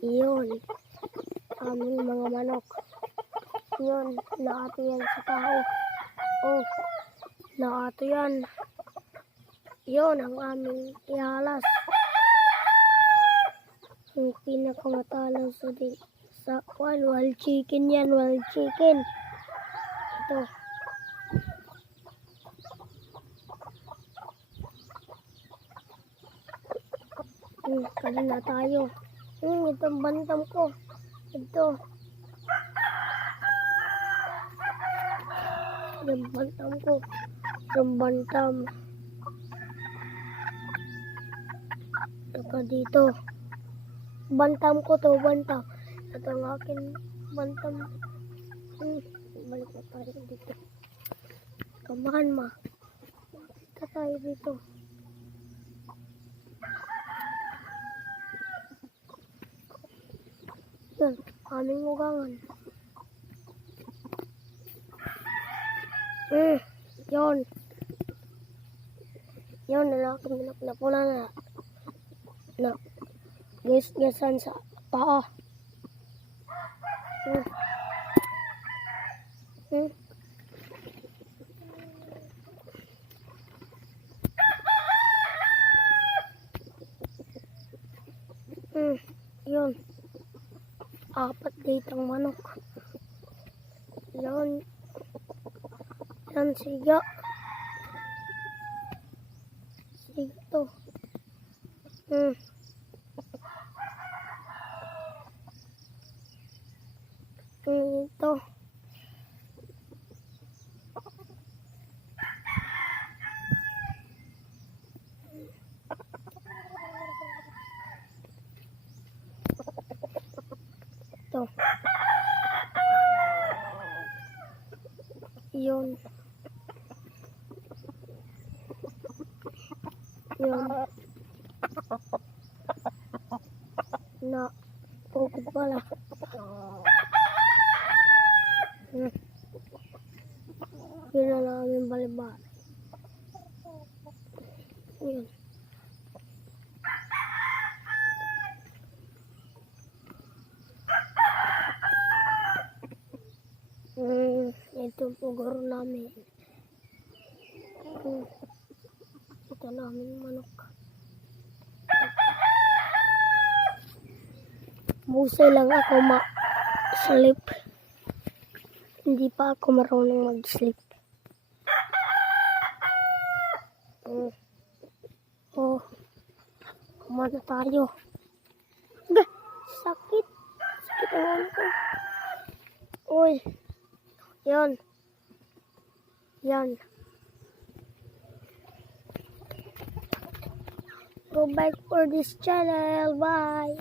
Yun. Aming mga manok. Yun. Naato yan sa tao. Oh. Naato yan. Yun ang aming ihalas. Ang pinakamatalas sa wild chicken yan. Wild chicken. Ito. Kanina tayo. Itong bantam ko. Ito. Yung bantam ko. Yung bantam. Saka dito. Bantam ko to, bantam. Ito ang akin bantam. Balik na tayo dito. Kamahan ma. Kita tayo dito. Yan, aming ugangan. Yun. Yun, nalaking na pula na gas-gasan sa paa. Yun. 4 ditong manok. Yan. Yan siga. Siga to. Ito. Ito. Yun. Yun. Na. Pugod pala. Yun na lang aming balibari. Yun. Ito po garo namin. Ito namin manok. Busay lang ako ma-sleep. Hindi pa ako marunong mag-sleep. Kumana tayo. Sakit. Sakit ang ulo ko. Uy. Yan. Yan. Go back for this channel. Bye.